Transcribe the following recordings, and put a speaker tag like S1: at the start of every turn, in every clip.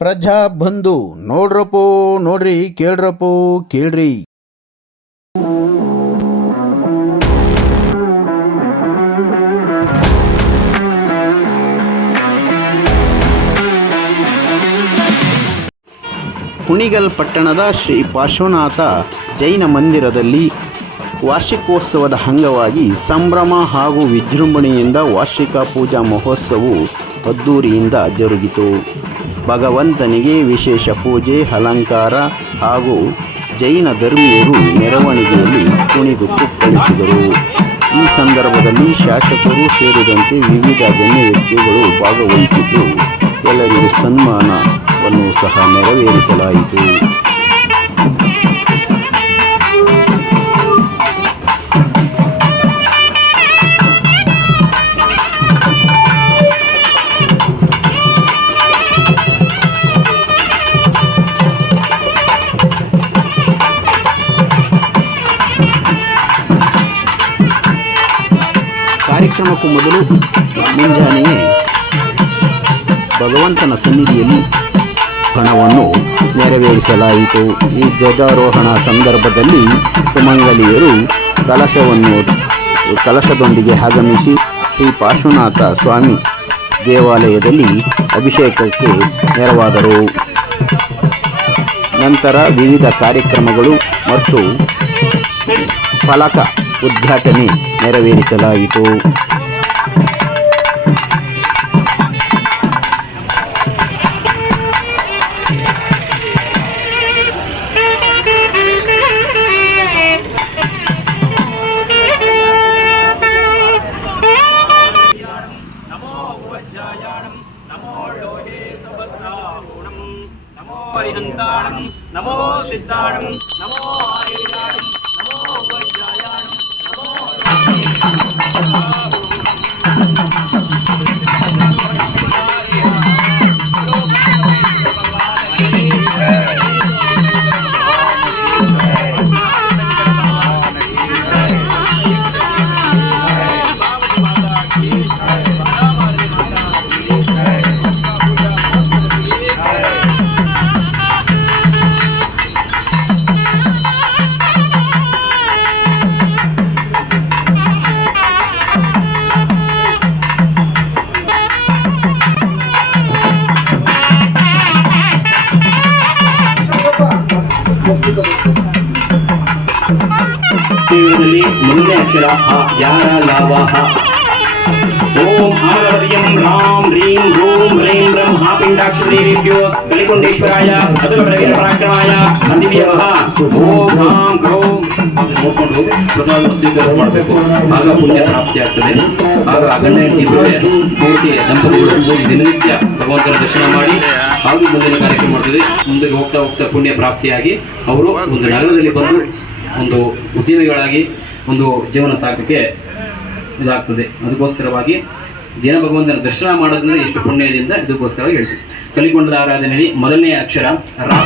S1: ಪ್ರಜಾ ಬಂಧು, ನೋಡ್ರಪ್ಪೋ, ನೋಡ್ರಿ, ಕೇಳ್ರಪ್ಪೋ, ಕೇಳ್ರಿ. ಕುಣಿಗಲ್ ಪಟ್ಟಣದ ಶ್ರೀ ಪಾರ್ಶ್ವನಾಥ ಜೈನ ಮಂದಿರದಲ್ಲಿ ವಾರ್ಷಿಕೋತ್ಸವದ ಅಂಗವಾಗಿ ಸಂಭ್ರಮ ಹಾಗೂ ವಿಜೃಂಭಣೆಯಿಂದ ವಾರ್ಷಿಕ ಪೂಜಾ ಮಹೋತ್ಸವವು ಅದ್ದೂರಿಯಿಂದ ಜರುಗಿತು. ಭಗವಂತನಿಗೆ ವಿಶೇಷ ಪೂಜೆ, ಅಲಂಕಾರ ಹಾಗೂ ಜೈನ ಧರ್ಮೀಯರು ಮೆರವಣಿಗೆಯಲ್ಲಿ ಕುಣಿದು ಕುಪ್ಪಳಿಸಿದರು. ಈ ಸಂದರ್ಭದಲ್ಲಿ ಶಾಸಕರು ಸೇರಿದಂತೆ ವಿವಿಧ ಗಣ್ಯ ವ್ಯಕ್ತಿಗಳು ಭಾಗವಹಿಸಿದ್ದು, ಎಲ್ಲರಿಗೂ ಸನ್ಮಾನವನ್ನು ಸಹ ನೆರವೇರಿಸಲಾಯಿತು. ಕಾರ್ಯಕ್ರಮಕ್ಕೂ ಮೊದಲು ಮುಂಜಾನೆಯೇ ಭಗವಂತನ ಸನ್ನಿಧಿಯಲ್ಲಿ ಹಣವನ್ನು ನೆರವೇರಿಸಲಾಯಿತು. ಈ ಧ್ವಜಾರೋಹಣ ಸಂದರ್ಭದಲ್ಲಿ ಸುಮಂಗಲಿಯರು ಕಲಶವನ್ನು, ಕಲಶದೊಂದಿಗೆ ಆಗಮಿಸಿ ಶ್ರೀ ಪಾರ್ಶ್ವನಾಥ ಸ್ವಾಮಿ ದೇವಾಲಯದಲ್ಲಿ ಅಭಿಷೇಕಕ್ಕೆ ನೆರವಾದರು. ನಂತರ ವಿವಿಧ ಕಾರ್ಯಕ್ರಮಗಳು ಮತ್ತು ಫಲಕ ಉದ್ಘಾಟನೆ ನೆರವೇರಿಸಲಾಯಿತು.
S2: ಅಕ್ಷರ ಹ ಯಾರ ಲಾವ ಹ ಓಂ ಆಮರವರ್ಯಂ ರಾಂ ರೀಂ ರೂಂ ರೇಂ ರಂ ಹಾ ಪಿಂಡಾಕ್ಷರೇಭ್ಯೋ ಕಲಿಕುಂಡೇಶ್ವರಾಯ ಅತುಲ ಪ್ರವೀರ ಪರಾಕ್ರಮಾಯ ಮಂದಿವ್ಯವ ಓಂ ಹಾಂ ಗ್ರೌಂ ನೋಡ್ಕೊಂಡು ಪ್ರಸಾದ ಸ್ವೀಕಾರ ಮಾಡಬೇಕು ಆಗ ಪುಣ್ಯ ಪ್ರಾಪ್ತಿ ಆಗ್ತದೆ. ಆಗ ಗಂಡ ಹೆಂಡತಿ ಪೂರ್ತಿ ದಂಪತಿಗಳು ದಿನನಿತ್ಯ ಭಗವಂತನ ದರ್ಶನ ಮಾಡಿ ಹಾಗೂ ಮುಂದಿನ ಕಾರ್ಯಕ್ರಮ ಮಾಡ್ತದೆ. ಮುಂದೆ ಹೋಗ್ತಾ ಹೋಗ್ತಾ ಪುಣ್ಯ ಪ್ರಾಪ್ತಿಯಾಗಿ ಅವರು ಒಂದು ನಗರದಲ್ಲಿ ಬಂದು ಒಂದು ಉದ್ಯಮಿಗಳಾಗಿ ಒಂದು ಜೀವನ ಸಾಕಕ್ಕೆ ಇದಾಗ್ತದೆ. ಅದಕ್ಕೋಸ್ಕರವಾಗಿ ಜನ ಭಗವಂತನ ದರ್ಶನ ಮಾಡೋದ್ರಿಂದ ಎಷ್ಟು ಪುಣ್ಯದಿಂದ ಇದಕ್ಕೋಸ್ಕರವಾಗಿ ಹೇಳ್ತೀವಿ ಕಲಿಗೊಂಡದ ಆರಾಧನೆಯಲ್ಲಿ ಮೊದಲನೇ ಅಕ್ಷರ ರಾ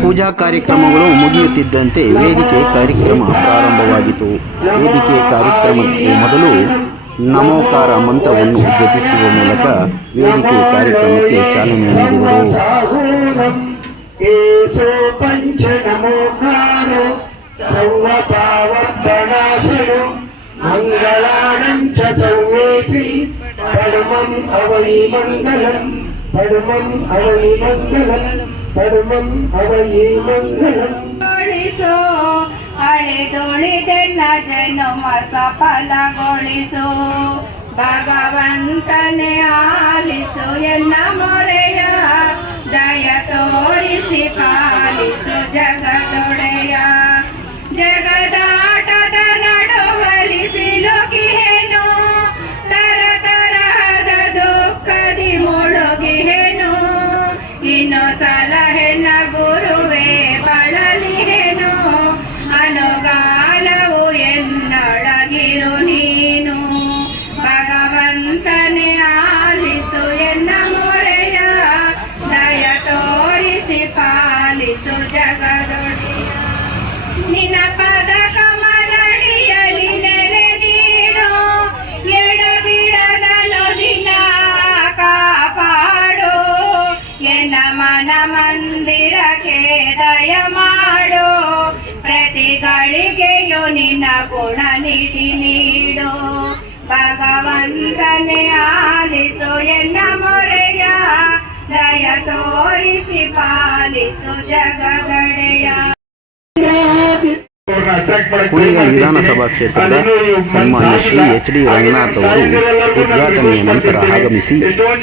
S1: ಪೂಜಾ ಕಾರ್ಯಕ್ರಮಗಳು ಮುಗಿಯುತ್ತಿದ್ದಂತೆ ವೇದಿಕೆ ಕಾರ್ಯಕ್ರಮ ಪ್ರಾರಂಭವಾಗಿತು ವೇದಿಕೆ ಕಾರ್ಯಕ್ರಮಕ್ಕೂ ಮೊದಲು ನಮೋಕಾರ ಮಂತ್ರವನ್ನು ಜಪಿಸುವ ಮೂಲಕ ವೇದಿಕೆ ಕಾರ್ಯಕ್ರಮಕ್ಕೆ ಚಾಲನೆ ನೀಡಿದರು.
S3: ಏಸೋ படுமம் ಹರೇ மங்களம்
S4: ಗಳಿಸೋ ಅಳಿದುಳಿದೆಲ್ಲ ಜನುಮ ಸಫಲಗೊಳಿಸು ಭಗವಂತನೇ ಆಲಿಸು ಎಲ್ಲ ಮೊರೆಯ, ದಯ ತೋರಿಸಿ ಪಾಲಿಸು ಜಗದೊಡೆಯ. ಜಗದ ನಿನ್ನ ಗುಣ ನಿಧಿ ನೀಡು ಭಗವಂತನೇ ಆಲಿಸು ಎನ್ನ ಮೊರೆಯ. ದಯ ತೋರಿಸಿ ಪಾಲಿಸು ಜಗಗಡೆಯ.
S1: ಕುಣಿಗಲ್ ವಿಧಾನಸಭಾ ಕ್ಷೇತ್ರದ ಸನ್ಮಾನ್ಯ ಶ್ರೀ ಎಚ್ ಡಿ ರಂಗನಾಥ್ ಅವರು ಉದ್ಘಾಟನೆಯ ನಂತರ ಆಗಮಿಸಿ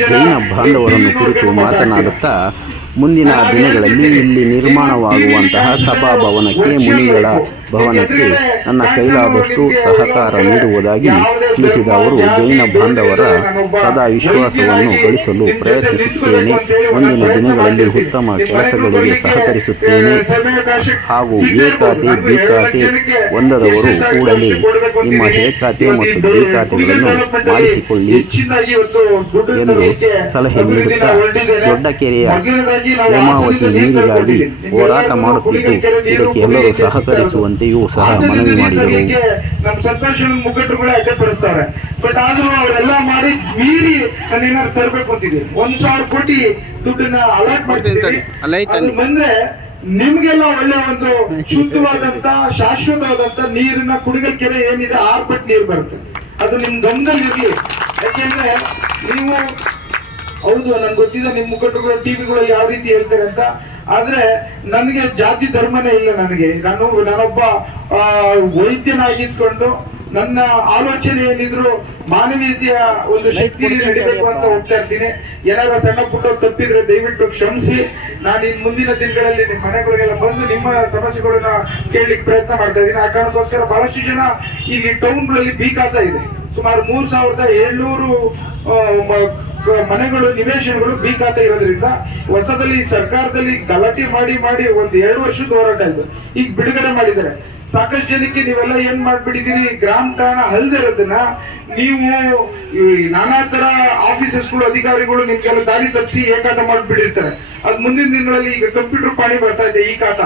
S1: ಜೈನ ಬಾಂಧವರನ್ನು ಕುರಿತು ಮಾತನಾಡುತ್ತಾ, ಮುಂದಿನ ದಿನಗಳಲ್ಲಿ ಇಲ್ಲಿ ನಿರ್ಮಾಣವಾಗುವಂತಹ ಸಭಾಭವನಕ್ಕೆ ಮುನಿಗಳ ಭವನಕ್ಕೆ ನನ್ನ ಕೈಲಾದಷ್ಟು ಸಹಕಾರ ನೀಡುವುದಾಗಿ ತಿಳಿಸಿದ ಅವರು, ಜೈನ ಬಾಂಧವರ ಸದಾ ವಿಶ್ವಾಸವನ್ನು ಗಳಿಸಲು ಪ್ರಯತ್ನಿಸುತ್ತೇನೆ. ಮುಂದಿನ ದಿನಗಳಲ್ಲಿ ಉತ್ತಮ ಕೆಲಸಗಳಿಗೆ ಸಹಕರಿಸುತ್ತೇನೆ. ಹಾಗೂ ಎ ಖಾತೆ ಬಿ ಖಾತೆ ಹೊಂದದವರು ಕೂಡಲೇ ನಿಮ್ಮ ಎ ಖಾತೆ ಮತ್ತು ಬಿ ಖಾತೆಗಳನ್ನು ಮಾಡಿಸಿಕೊಳ್ಳಿ ಎಂದು ಸಲಹೆ ನೀಡುತ್ತಾ ದೊಡ್ಡ ಕೆರೆಯ ಹೇಮಾವತಿ ನೀರಿಗಾಗಿ ಹೋರಾಟ ಮಾಡುತ್ತಿದ್ದು, ಇದಕ್ಕೆ ಎಲ್ಲರೂ ಸಹಕರಿಸುವಂತೆಯೂ ಸಹ ಮನವಿ ಮಾಡಿದರು.
S3: ನಮ್ಮ ಸಂತೋಷ ಮುಖಂಡರುಗಳೇ ಅಡ್ಡಪಡಿಸ್ತಾರೆ. ಬಟ್ ಆದ್ರೂ ಅವರೆಲ್ಲ ಮಾಡಿ ಮೀರಿ ನಾನು ಏನಾದ್ರು ತರಬೇಕು ಅಂತಿದೆ ಒಂದ್ ಸಾವಿರ ಕೋಟಿ ದುಡ್ಡನ್ನ ಅಲಾಟ್ ಮಾಡಿಸಿದ್ದೀವಿ ಅದು ಬಂದ್ರೆ ನಿಮ್ಗೆಲ್ಲ ಒಳ್ಳೆ ಒಂದು ಶುದ್ಧವಾದಂತ ಶಾಶ್ವತವಾದಂತ ನೀರಿನ ಕುಡಿಗಲ್ ಕೆರೆ ಏನಿದೆ ಆರ್ ಪಟ್ ನೀರು ಬರುತ್ತೆ. ಅದು ನಿಮ್ ಗಮನದಲ್ಲಿ ಇರ್ಲಿ. ಯಾಕೆಂದ್ರೆ ನೀವು ಹೌದು ನನ್ಗೆ ಗೊತ್ತಿದೆ ನಿಮ್ ಮುಖಂಡರುಗಳು ಟಿವಿಗಳು ಯಾವ ರೀತಿ ಹೇಳ್ತಾರೆ ಅಂತ. ಆದ್ರೆ ನನಗೆ ಜಾತಿ ಧರ್ಮನೇ ಇಲ್ಲ ನನಗೆ. ನಾನು ನಾನೊಬ್ಬ ವೈದ್ಯನಾಗಿದ್ಕೊಂಡು ನನ್ನ ಆಲೋಚನೆ ಏನಿದ್ರು ಮಾನವೀಯತೆಯ ಒಂದು ಶಕ್ತಿಯಲ್ಲಿ ನಡಿಬೇಕು ಅಂತ ಹೋಗ್ತಾ ಇರ್ತೀನಿ. ಏನಾದ್ರು ಸಣ್ಣ ಪುಟ್ಟ ತಪ್ಪಿದ್ರೆ ದಯವಿಟ್ಟು ಕ್ಷಮಿಸಿ. ನಾನು ಇನ್ ಮುಂದಿನ ದಿನಗಳಲ್ಲಿ ನಿಮ್ಮ ಮನೆಗಳಿಗೆಲ್ಲ ಬಂದು ನಿಮ್ಮ ಸಮಸ್ಯೆಗಳನ್ನ ಕೇಳಲಿಕ್ಕೆ ಪ್ರಯತ್ನ ಮಾಡ್ತಾ ಇದ್ದೀನಿ. ಆ ಕಾರಣಕ್ಕೋಸ್ಕರ ಬಹಳಷ್ಟು ಜನ ಇಲ್ಲಿ ಟೌನ್ಗಳಲ್ಲಿ ಬೀಕಾತ ಇದೆ. ಸುಮಾರು ಮೂರ್ ಸಾವಿರದ ಏಳ್ನೂರು ಮನೆಗಳು, ನಿವೇಶನಗಳು ಬೀಕಾತ ಇರೋದ್ರಿಂದ ಹೊಸದಲ್ಲಿ, ಸರ್ಕಾರದಲ್ಲಿ ಗಲಾಟೆ ಮಾಡಿ ಮಾಡಿ ಒಂದ್ ಎರಡು ವರ್ಷದ ಹೋರಾಟ ಆಯ್ತು ಈಗ ಬಿಡುಗಡೆ ಮಾಡಿದ್ದಾರೆ. ಸಾಕಷ್ಟು ಜನಕ್ಕೆ ನೀವೆಲ್ಲ ಏನ್ ಮಾಡ್ಬಿಟ್ಟಿದೀರಿ? ಗ್ರಾಮ ಠಾಣ ಅಲ್ದಿರೋದನ್ನ ನೀವು ನಾನಾ ತರ ಆಫೀಸರ್ಸ್ಗಳು ಅಧಿಕಾರಿಗಳು ನಿಮ್ಗೆಲ್ಲ ದಾರಿ ತಪ್ಪಿಸಿ ಏಕಾತ ಮಾಡ್ಬಿಟ್ಟಿರ್ತಾರೆ. ಅದ್ ಮುಂದಿನ ದಿನಗಳಲ್ಲಿ ಈಗ ಕಂಪ್ಯೂಟರ್ ಪಾಣಿ ಬರ್ತಾ ಇದೆ ಈ ಖಾತ.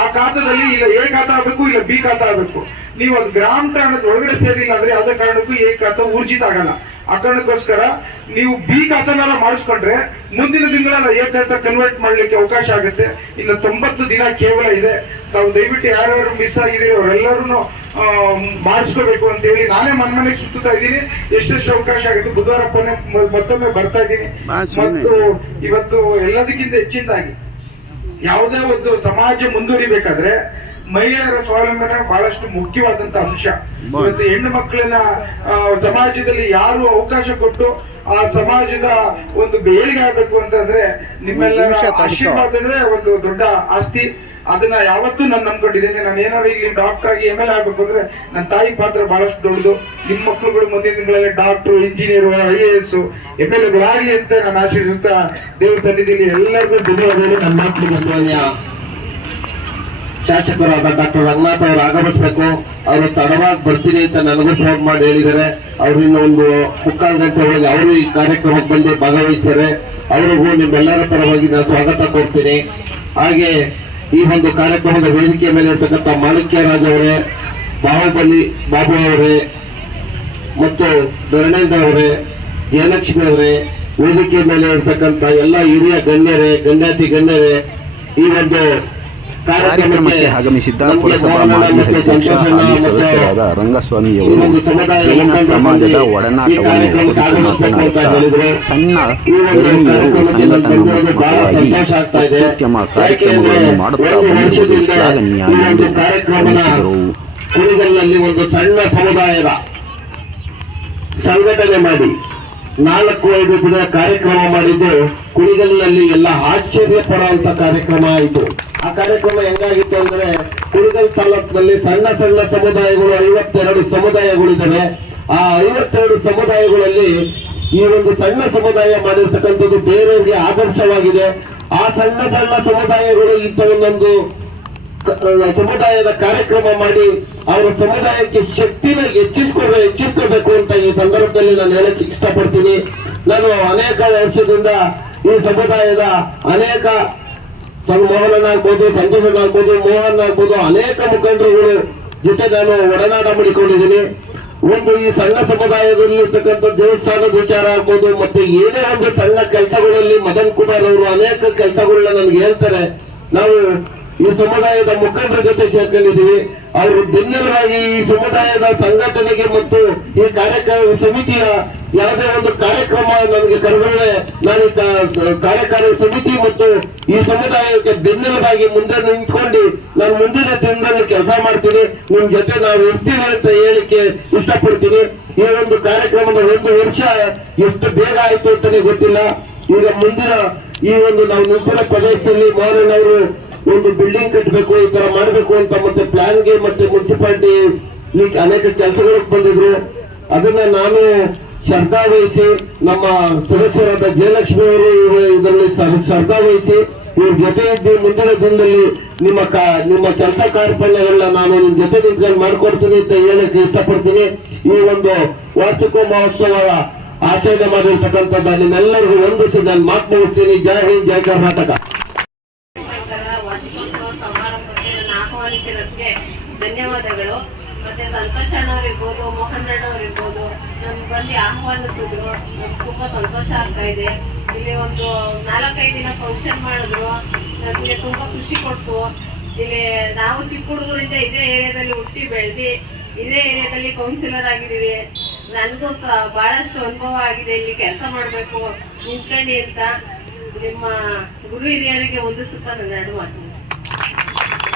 S3: ಆ ಖಾತದಲ್ಲಿ ಇಲ್ಲ ಏ ಖಾತ ಆಗ್ಬೇಕು, ಇಲ್ಲ ಬಿ ಖಾತ ಆಗ್ಬೇಕು. ನೀವು ಅದು ಗ್ರಾಮ ಠಾಣದ ಒಳಗಡೆ ಸೇರಿಲ್ಲ ಅಂದ್ರೆ ಅದ ಕಾರಣಕ್ಕೂ ಏಕಾತ ಊರ್ಜಿತ ಆಗಲ್ಲ. ಆ ಕಾರಣಕ್ಕೋಸ್ಕರ ನೀವು ಬಿ ಖಾತಾನಾರ ಮಾಡಿಸ್ಕೊಂಡ್ರೆ ಮುಂದಿನ ದಿನಗಳ ಏಟ್ ಹೇಳ್ತಾ ಕನ್ವರ್ಟ್ ಮಾಡ್ಲಿಕ್ಕೆ ಅವಕಾಶ ಆಗುತ್ತೆ. ಇನ್ನು ತೊಂಬತ್ತು ದಿನ ಕೇವಲ ಇದೆ. ತಾವು ದಯವಿಟ್ಟು ಯಾರ್ಯಾರು ಮಿಸ್ ಆಗಿದ್ದೀರಿ ಅವರೆಲ್ಲರೂ ಮಾಡಿಸ್ಕೋಬೇಕು ಅಂತ ಹೇಳಿ ನಾನೇ ಮನ್ಮನೆಗೆ ಸುತ್ತಾ ಇದ್ದೀನಿ. ಎಷ್ಟೆಷ್ಟು ಅವಕಾಶ ಆಗುತ್ತೆ. ಬುಧವಾರ ಕೊನೆ ಮತ್ತೊಮ್ಮೆ ಬರ್ತಾ ಇದ್ದೀನಿ. ಮತ್ತು ಇವತ್ತು ಎಲ್ಲದಕ್ಕಿಂತ ಹೆಚ್ಚಿನದಾಗಿ ಯಾವುದೇ ಒಂದು ಸಮಾಜ ಮುಂದುವರಿಬೇಕಾದ್ರೆ ಮಹಿಳೆಯರ ಸ್ವಾವಲಂಬನೆ ಬಹಳಷ್ಟು ಮುಖ್ಯವಾದಂತ ಅಂಶ. ಇವತ್ತು ಹೆಣ್ಣು ಮಕ್ಕಳನ್ನ ಸಮಾಜದಲ್ಲಿ ಯಾರು ಅವಕಾಶ ಕೊಟ್ಟು ಆ ಸಮಾಜದ ಒಂದು ಬೇಳಿಗೆ ಆಗ್ಬೇಕು ಅಂತಂದ್ರೆ ನಿಮ್ಮೆಲ್ಲರ ಆಶೀರ್ವಾದನೇ ಒಂದು ದೊಡ್ಡ ಆಸ್ತಿ. ಅದನ್ನ ಯಾವತ್ತೂ ನಾನು ನಂಬ್ಕೊಂಡಿದ್ದೇನೆ. ನಾನು ಏನಾದ್ರು ಇಲ್ಲಿ ಡಾಕ್ಟರ್ ಆಗಿ ಎಂ ಎಲ್ ಆಗ್ಬೇಕು ಅಂದ್ರೆ ನನ್ನ ತಾಯಿ ಪಾತ್ರ ಬಹಳಷ್ಟು ದೊಡ್ಡದು. ನಿಮ್ಮ ಮಕ್ಕಳುಗಳು ಮುಂದಿನ ದಿನಗಳಲ್ಲಿ doctor engineer I A S M L ಎಗಳಾಗ್ಲಿ ಅಂತ ನಾನು ಆಶಿಸುತ್ತಾ ದೇವ್ರ ಸನ್ನಿಧಿಯಲ್ಲಿ ಎಲ್ಲರಿಗೂ ಧನ್ಯವಾದಗಳು. ನನ್ನ ಮಾತು.
S5: ಶಾಸಕರಾದ ಡಾಕ್ಟರ್ ರಂಗನಾಥ್ ಅವರು ಆಗಮಿಸ್ಬೇಕು. ಅವರು ತಡವಾಗಿ ಬರ್ತೀನಿ ಅಂತ ನನಗೂ ಫೋನ್ ಮಾಡಿ ಹೇಳಿದ್ದಾರೆ. ಅವರಿನ್ನ ಒಂದು ಮುಕ್ಕಾಲು ಗಂಟೆ ಒಳಗೆ ಅವರು ಈ ಕಾರ್ಯಕ್ರಮಕ್ಕೆ ಬಂದು ಭಾಗವಹಿಸ್ತಾರೆ. ಅವರಿಗೂ ನಿಮ್ಮೆಲ್ಲರ ಪರವಾಗಿ ನಾನು ಸ್ವಾಗತ ಕೊಡ್ತೀನಿ. ಹಾಗೆ ಈ ಒಂದು ಕಾರ್ಯಕ್ರಮದ ವೇದಿಕೆ ಮೇಲೆ ಇರ್ತಕ್ಕಂಥ ಮಾಣಿಕ್ಯರಾಜ್ ಅವರೇ, ಬಾಹುಬಲಿ ಬಾಬು ಅವರೇ, ಮತ್ತು ಧರಣೇಂದ್ರ ಅವರೇ, ಜಯಲಕ್ಷ್ಮಿ ಅವರೇ, ವೇದಿಕೆ ಮೇಲೆ ಇರ್ತಕ್ಕಂಥ ಎಲ್ಲ ಹಿರಿಯ ಗಣ್ಯರೇ, ಗಣ್ಯಾತಿ ಗಣ್ಯರೇ, ಈ ಒಂದು
S1: ಕಾರ್ಯಕ್ರಮಕ್ಕೆ ಆಗಮಿಸಿದ್ದ ಪುರಸಭಾ ಮಾಜಿ ಅಧ್ಯಕ್ಷ ಹಾಲಿ ಸದಸ್ಯರಾದ ರಂಗಸ್ವಾಮಿಯವರು ಜೈನ ಸಮಾಜದ ಒಡನಾಟವನ್ನು ಕುರಿತು ಮಾತನಾಡುತ್ತಾ ಸಣ್ಣ ಧರ್ಮೀಯರು ಸಂಘಟನಾತ್ಮಕವಾಗಿ ಅತ್ಯುತ್ತಮ ಕಾರ್ಯಕ್ರಮಗಳನ್ನು ಮಾಡುತ್ತಾ ಬಂದಿರುವುದು ಶ್ಲಾಘನೀಯ ಎಂದು ತಿಳಿಸಿದರು.
S5: ಒಂದು ಸಣ್ಣ ಸಮುದಾಯದ ಸಂಘಟನೆ ಮಾಡಿ ನಾಲ್ಕು ಐದು ದಿನ ಕಾರ್ಯಕ್ರಮ ಮಾಡಿದ್ದು ಕುಣಿಗಲ್ನಲ್ಲಿ ಎಲ್ಲ ಆಶ್ಚರ್ಯ ಪಡುವಂತ ಕಾರ್ಯಕ್ರಮ ಆಯಿತು ಆ ಕಾರ್ಯಕ್ರಮ ಹೆಂಗಾಗಿತ್ತು ಅಂದ್ರೆ ಕುಳಗಲ್ ತಾಲೂಕಿನಲ್ಲಿ ಸಣ್ಣ ಸಣ್ಣ ಸಮುದಾಯಗಳು, ಐವತ್ತೆರಡು ಸಮುದಾಯಗಳಿದ್ದಾವೆ. ಆ ಐವತ್ತೆರಡು ಸಮುದಾಯಗಳಲ್ಲಿ ಈ ಒಂದು ಸಣ್ಣ ಸಮುದಾಯ ಮಾಡಿರ್ತಕ್ಕಂಥದ್ದು ಬೇರೆಯವರಿಗೆ ಆದರ್ಶವಾಗಿದೆ. ಆ ಸಣ್ಣ ಸಣ್ಣ ಸಮುದಾಯಗಳು ಇಂಥ ಒಂದೊಂದು ಸಮುದಾಯದ ಕಾರ್ಯಕ್ರಮ ಮಾಡಿ ಅವರ ಸಮುದಾಯಕ್ಕೆ ಶಕ್ತಿನ ಹೆಚ್ಚಿಸ್ಕೊಳ್ಬೇಕು ಹೆಚ್ಚಿಸ್ಕೋಬೇಕು ಅಂತ ಈ ಸಂದರ್ಭದಲ್ಲಿ ನಾನು ಹೇಳಕ್ ಇಷ್ಟಪಡ್ತೀನಿ. ನಾನು ಅನೇಕ ವರ್ಷದಿಂದ ಈ ಸಮುದಾಯದ ಅನೇಕ ಮೋಹನ್ ಆಗ್ಬೋದು ಸಂಜೀವನ್ ಆಗ್ಬೋದು ಮೋಹನ್ ಆಗ್ಬೋದು ಅನೇಕ ಮುಖಂಡರುಗಳು ಜೊತೆ ನಾನು ಒಡನಾಟ ಮಾಡಿಕೊಂಡಿದ್ದೀನಿ. ಒಂದು ಈ ಸಣ್ಣ ಸಮುದಾಯದಲ್ಲಿ ಇರ್ತಕ್ಕಂಥ ದೇವಸ್ಥಾನದ ವಿಚಾರ ಆಗ್ಬೋದು, ಮತ್ತೆ ಏನೇ ಒಂದು ಸಣ್ಣ ಕೆಲಸಗಳಲ್ಲಿ ಮದನ್ ಕುಮಾರ್ ಅವರು ಅನೇಕ ಕೆಲಸಗಳನ್ನ ನನಗೆ ಹೇಳ್ತಾರೆ. ನಾವು ಈ ಸಮುದಾಯದ ಮುಖಂಡರ ಜೊತೆ ಸೇರ್ಕೊಂಡಿದ್ದೀವಿ. ಅವರು ಬೆನ್ನೆಲುವಾಗಿ ಈ ಸಮುದಾಯದ ಸಂಘಟನೆಗೆ ಮತ್ತು ಈ ಕಾರ್ಯಕ್ರಮ ಸಮಿತಿಯ ಯಾವುದೇ ಒಂದು ಕಾರ್ಯಕ್ರಮ ನಮಗೆ ಕರೆದ್ರೆ ನಾನು ಕಾರ್ಯಕಾರಿ ಸಮಿತಿ ಮತ್ತು ಈ ಸಮುದಾಯಕ್ಕೆ ಬೆನ್ನೆಲುಬಾಗಿ ಮುಂದೆ ನಿಂತ್ಕೊಂಡು ನಾನು ಮುಂದಿನ ದಿನದಲ್ಲಿ ಕೆಲಸ ಮಾಡ್ತೀನಿ. ನಿಮ್ ಜೊತೆ ನಾವು ಇರ್ತೀವಿ ಅಂತ ಹೇಳಿಕೆ ಇಷ್ಟಪಡ್ತೀನಿ. ಈ ಒಂದು ಕಾರ್ಯಕ್ರಮದ ಒಂದು ವರ್ಷ ಎಷ್ಟು ಬೇಗ ಆಯ್ತು ಅಂತಾನೆ ಗೊತ್ತಿಲ್ಲ. ಈಗ ಮುಂದಿನ ಈ ಒಂದು ನಾವು ನಿಂತಿರೋ ಪ್ರದೇಶದಲ್ಲಿ ಮೋಹನ್ ಅವರು ಒಂದು ಬಿಲ್ಡಿಂಗ್ ಕಟ್ಟಬೇಕು ಈ ತರ ಮಾಡಬೇಕು ಅಂತ ಮತ್ತೆ ಪ್ಲಾನ್ಗೆ ಮತ್ತೆ ಮುನ್ಸಿಪಾಲಿಟಿ ಅನೇಕ ಕೆಲಸಗಳಿಗೆ ಬಂದಿದ್ರು. ಅದನ್ನ ನಾನು ಶ್ರದ್ಧಾ ವಹಿಸಿ, ನಮ್ಮ ಸದಸ್ಯರಾದ ಜಯಲಕ್ಷ್ಮಿ ಅವರು ಇದರಲ್ಲಿ ಶ್ರದ್ಧಾ ವಹಿಸಿ, ಇವ್ರ ಜೊತೆ ಇದ್ದು ಮುಂದಿನ ದಿನದಲ್ಲಿ ನಿಮ್ಮ ನಿಮ್ಮ ಕೆಲಸ ಕಾರ್ಪಣ್ಯಗಳನ್ನ ನಾನು ನಿಮ್ ಜೊತೆ ನಿಂತ್ಕೊಂಡು ಮಾಡ್ಕೊಡ್ತೀನಿ ಅಂತ ಹೇಳಕ್ಕೆ ಇಷ್ಟಪಡ್ತೀನಿ. ಈ ಒಂದು ವಾರ್ಷಿಕ ಮಹೋತ್ಸವ ಆಚರಣೆ ಮಾಡಿರ್ತಕ್ಕಂಥದ್ದು ನಿಮ್ಮೆಲ್ಲರಿಗೂ ವಂದಿಸಿ ನಾನು ಮಾತು ಮುಗಿಸ್ತೀನಿ. ಜೈ ಹಿಂದ್, ಜೈ ಕರ್ನಾಟಕ.
S6: ಧನ್ಯವಾದಗಳು. ಮತ್ತೆ ಸಂತೋಷ ಅಣ್ಣವ್ರಿರ್ಬೋದು, ಮೋಹನ್ ಅಣ್ಣವ್ರಿರ್ಬೋದು, ನಮ್ಗೆ ಬಂದು ಆಹ್ವಾನಿಸಿದ್ರು. ನಮ್ಗೆ ತುಂಬಾ ಸಂತೋಷ ಆಗ್ತಾ ಇದೆ. ಇಲ್ಲಿ ಒಂದು ನಾಲ್ಕೈದು ದಿನ ಫಂಕ್ಷನ್ ಮಾಡಿದ್ರು. ನಮಗೆ ತುಂಬಾ ಖುಷಿ ಕೊಡ್ತು. ಇಲ್ಲಿ ನಾವು ಚಿಕ್ಕ ಹುಡುಗರಿಂದ ಇದೇ ಏರಿಯಾದಲ್ಲಿ ಹುಟ್ಟಿ ಬೆಳೆದಿ ಇದೇ ಏರಿಯಾದಲ್ಲಿ ಕೌನ್ಸಿಲರ್ ಆಗಿದ್ದೀವಿ. ನನಗೂ ಸಹ ಬಹಳಷ್ಟು ಅನುಭವ ಆಗಿದೆ ಇಲ್ಲಿ ಕೆಲಸ ಮಾಡಬೇಕು, ನಿಂತ್ಕೊಂಡು ಅಂತ. ನಿಮ್ಮ ಗುರು ಹಿರಿಯರಿಗೆ ಒಂದು ಸುತ್ತ ನನ್ನ ಮಾತು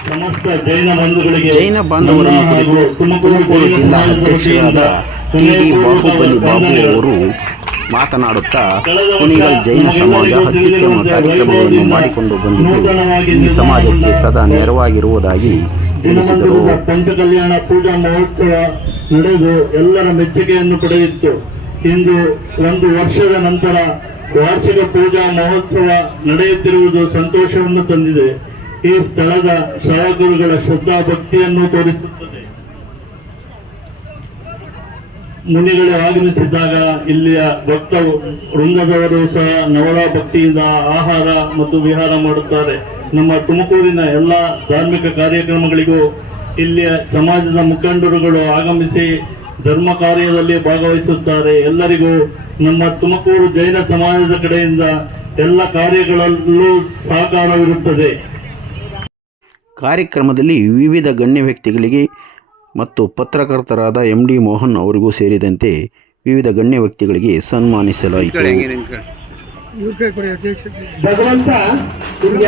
S7: ಸಮಸ್ತ ಜೈನ ಬಂಧುಗಳಿಗೆ.
S1: ಜೈನ ಬಾಂಧವರನ್ನು ಕುರಿತು ತುಮಕೂರು ಜಿಲ್ಲಾ ಅಧ್ಯಕ್ಷರಾದ ಟಿ ಡಿ ಬಾಹುಬಲಿ ಬಾಬು ಅವರು ಮಾತನಾಡುತ್ತಾ ಕುಣಿಗಲ್ ಜೈನ ಸಮಾಜ ಅತ್ಯುತ್ತಮ ಕಾರ್ಯಕ್ರಮಗಳನ್ನು ಮಾಡಿಕೊಂಡು ಬಂದಿದ್ದು ಈ ಸಮಾಜಕ್ಕೆ ಸದಾ ನೆರವಾಗಿರುವುದಾಗಿ ತಿಳಿಸಿದರು.
S7: ಪಂಚಕಲ್ಯಾಣ ಪೂಜಾ ಮಹೋತ್ಸವ ನಡೆದು ಎಲ್ಲರ ಮೆಚ್ಚುಗೆಯನ್ನು ಪಡೆಯಿತು ಇಂದು ಒಂದು ವರ್ಷದ ನಂತರ ವಾರ್ಷಿಕ ಪೂಜಾ ಮಹೋತ್ಸವ ನಡೆಯುತ್ತಿರುವುದು ಸಂತೋಷವನ್ನು ತಂದಿದೆ. ಈ ಸ್ಥಳದ ಶ್ರಾವಕರುಗಳ ಶ್ರದ್ಧಾ ಭಕ್ತಿಯನ್ನು ತೋರಿಸುತ್ತದೆ. ಮುನಿಗಳು ಆಗಮಿಸಿದ್ದಾಗ ಇಲ್ಲಿಯ ಭಕ್ತ ವೃಂದದವರು ಸಹ ನವಳ ಭಕ್ತಿಯಿಂದ ಆಹಾರ ಮತ್ತು ವಿಹಾರ ಮಾಡುತ್ತಾರೆ. ನಮ್ಮ ತುಮಕೂರಿನ ಎಲ್ಲ ಧಾರ್ಮಿಕ ಕಾರ್ಯಕ್ರಮಗಳಿಗೂ ಇಲ್ಲಿಯ ಸಮಾಜದ ಮುಖಂಡರುಗಳು ಆಗಮಿಸಿ ಧರ್ಮ ಕಾರ್ಯದಲ್ಲಿ ಭಾಗವಹಿಸುತ್ತಾರೆ. ಎಲ್ಲರಿಗೂ ನಮ್ಮ ತುಮಕೂರು ಜೈನ ಸಮಾಜದ ಕಡೆಯಿಂದ ಎಲ್ಲ ಕಾರ್ಯಗಳಲ್ಲೂ ಸಹಕಾರವಿರುತ್ತದೆ.
S1: ಕಾರ್ಯಕ್ರಮದಲ್ಲಿ ವಿವಿಧ ಗಣ್ಯ ವ್ಯಕ್ತಿಗಳಿಗೆ ಮತ್ತು ಪತ್ರಕರ್ತರಾದ ಎಂ ಡಿ ಮೋಹನ್ ಅವರಿಗೂ ಸೇರಿದಂತೆ ವಿವಿಧ ಗಣ್ಯ ವ್ಯಕ್ತಿಗಳಿಗೆ ಸನ್ಮಾನಿಸಲಾಯಿತು.
S3: ಭಗವಂತ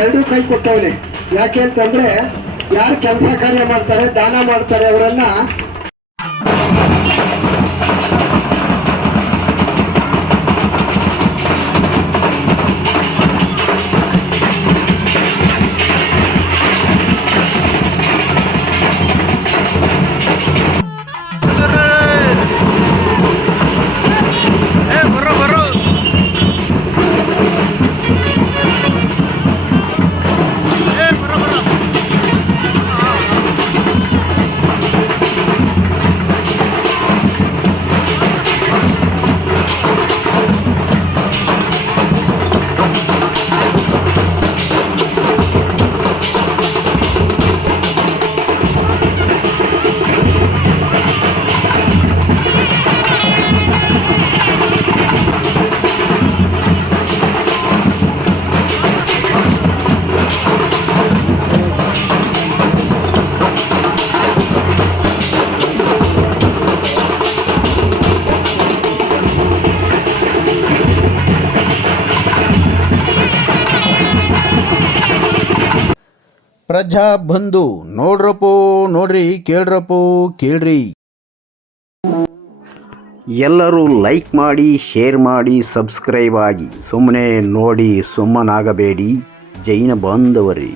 S3: ಎರಡೂ ಕೈ ಕೊಟ್ಟವನೆ. ಯಾಕೆ ಅಂತಂದ್ರೆ ಯಾರು ಕೆಲಸ ಕಾರ್ಯ ಮಾಡ್ತಾರೆ ದಾನ ಮಾಡ್ತಾರೆ ಅವರನ್ನ
S1: ಪ್ರಜಾ ಬಂದು, ನೋಡ್ರಪ್ಪೋ, ನೋಡ್ರಿ, ಕೇಳ್ರಪ್ಪೋ, ಕೇಳ್ರಿ. ಎಲ್ಲರೂ ಲೈಕ್ ಮಾಡಿ, ಶೇರ್ ಮಾಡಿ, ಸಬ್ಸ್ಕ್ರೈಬ್ ಆಗಿ. ಸುಮ್ಮನೆ ನೋಡಿ ಸುಮ್ಮನಾಗಬೇಡಿ. ಜೈನ ಬಾಂಧವರೇ.